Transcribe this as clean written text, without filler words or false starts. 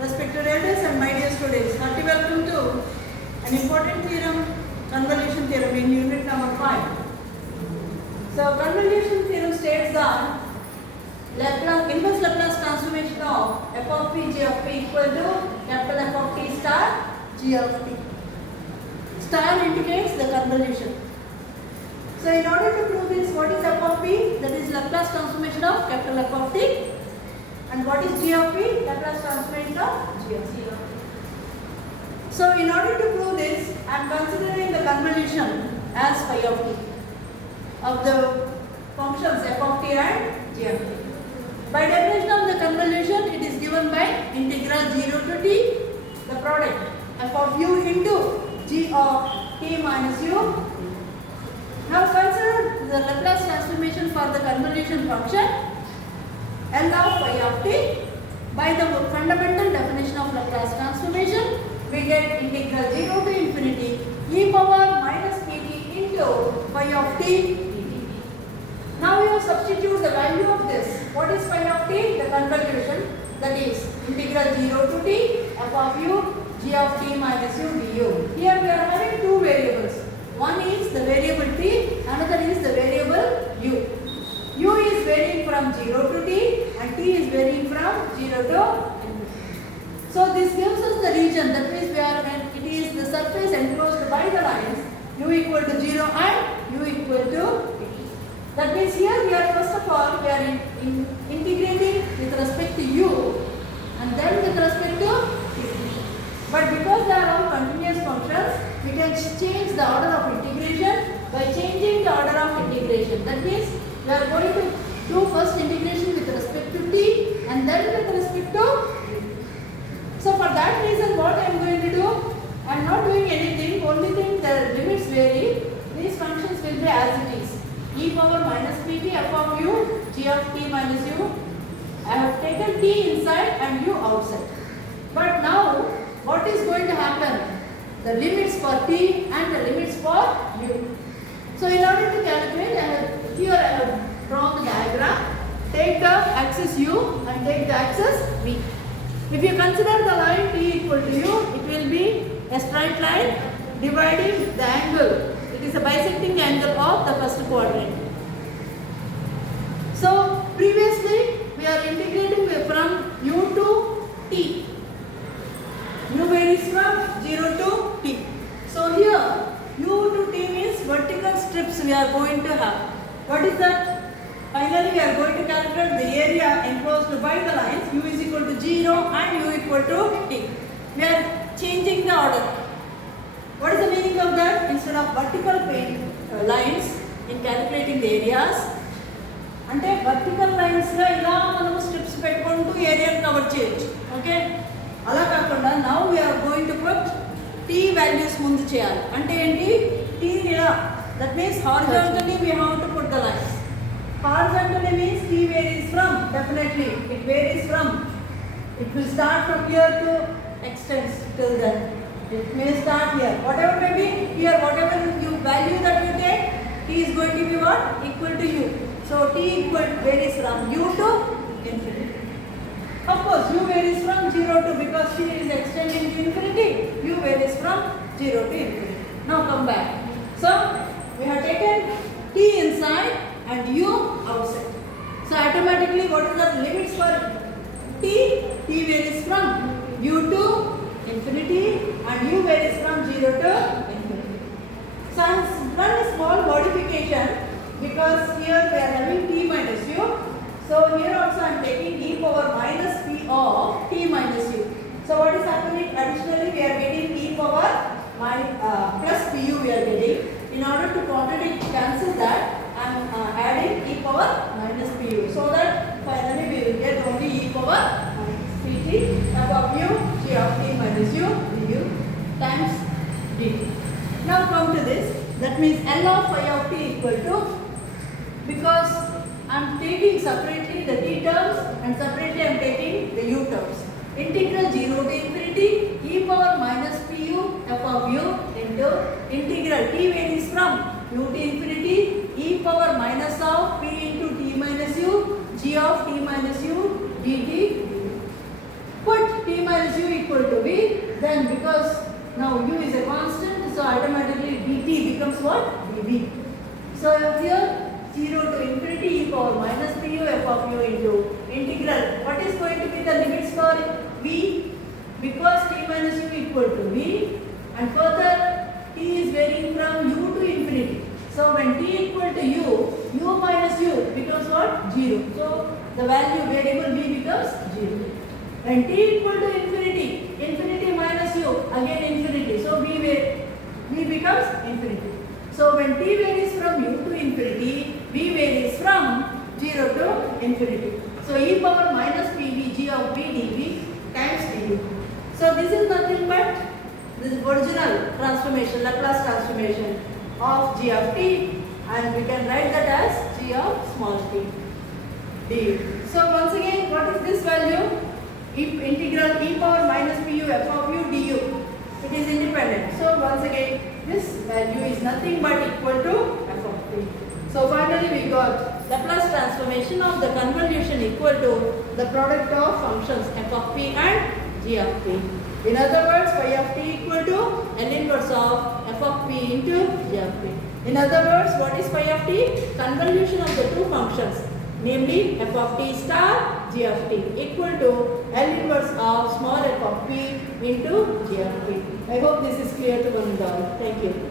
Respected elders and my dear students, hearty welcome to an important theorem, convolution theorem in unit number 5. So, convolution theorem states that inverse Laplace transformation of f of p g of p equal to capital F of t star g of t. Star indicates the convolution. So, in order to prove this, what is f of p? That is Laplace transformation of capital F of t. And what is g of p? Laplace transformation of g of t. So, in order to prove this, I am considering the convolution as phi of t of the functions f of t and g of t. By definition of the convolution, it is given by integral 0 to t, the product f of u into g of t minus u. Now consider the Laplace transformation for the convolution function L of phi of t. By the fundamental definition of Laplace transformation, we get integral 0 to infinity e power minus pt into phi of t dt. Now you substitute the value of this. What is phi of t? The convolution, that is integral 0 to t f of u g of t minus u du. Here we are having two variables. One is the variable t, another is the variable u. U is varying from 0 to t and t is varying from 0 to infinity. So this gives us the region, that means it is the surface enclosed by the lines u equal to 0 and u equal to t. That means here we are first of all integrating with respect to u and then with respect to t. But because they are all continuous functions, we can change the order of integration by changing the order of integration. That means we are going to do first integration with respect to t and then with respect to t. So for that reason, what I am going to do, I am not doing anything, only thing the limits vary. These functions will be as it is. E power minus pt f of u g of t minus u. I have taken t inside and u outside. But now what is going to happen? The limits for t and the limits for u. So in order to calculate, here I have drawn the diagram. Take the axis u and take the axis v. If you consider the line t equal to u, it will be a straight line dividing the angle. It is a bisecting angle of the first quadrant. So previously we are integrating from u to t. U varies from 0 to t. So here u to t means vertical strips we are going to have. What is that? Finally we are going to calculate the area enclosed by the lines u is equal to 0 and u equal to t. We are changing the order. What is the meaning of that? Instead of vertical lines in calculating the areas, అంటే vertical lines లో ఇలా మనం strips పెట్టుకుంటూ ఏరియాని cover చేయొచ్చు. Okay, అలా కాకుండా now we are going to put t values ముందు చేయాలి. అంటే ఏంటి? t ఇలా, that means horizontally we have to put the lines. Horizontally means t varies from, definitely it varies from, it will start from here to extend till then. It may start here, whatever may be here, whatever you value that you take, t is going to be what? Equal to u. So t varies from u to infinity. Of course, u varies from 0 to, because t is extending to infinity, u varies from 0 to infinity. Now come back. So we have taken t inside and u outside. So automatically what is the limits for t? T varies from u to infinity and u varies from 0 to infinity. So one small modification, because here we are having t minus u. So here also I am taking e power minus p of t minus u. So what is happening? Additionally we are getting e power plus pu we are getting. In order to cancel that, I am adding e power minus pu. So that finally we will get only e power minus pt f of u g of t minus u du times dt. Now come to this. That means L of phi of t equal to, because I am taking separately the t terms and separately I am taking the u terms. Integral 0 to infinity e power minus pu f of u into integral t varies from u to infinity e power minus of p into t minus u g of t minus u dt. Put t minus minus u equal to v, then because now u is a constant, so automatically dt becomes what? dv. So here 0 to infinity e power minus pu f of u into integral. What is going to be the limits for v? Because t minus u equal to v, and further t is varying from u to infinity. So when t equal to u, u minus u becomes what? 0. So the value variable v becomes 0. When t equal to infinity, infinity minus u, again infinity. So v becomes infinity. So when t varies from u to infinity, v varies from 0 to infinity. So e power minus pv g of v dv times dv. So this is nothing but this original transformation, Laplace transformation of g of t, and we can write that as g of small t du. So once again, what is this value? Integral e power minus pu f of u du. It is independent. So once again, this value is nothing but equal to f of t. So finally we got Laplace transformation of the convolution equal to the product of functions f of p and g of p. In other words, phi of t equal to L inverse of f of p into g of p. In other words, what is phi of t? Convolution of the two functions, namely f of t star g of t equal to L inverse of small f of p into g of p. I hope this is clear to one and all. Thank you.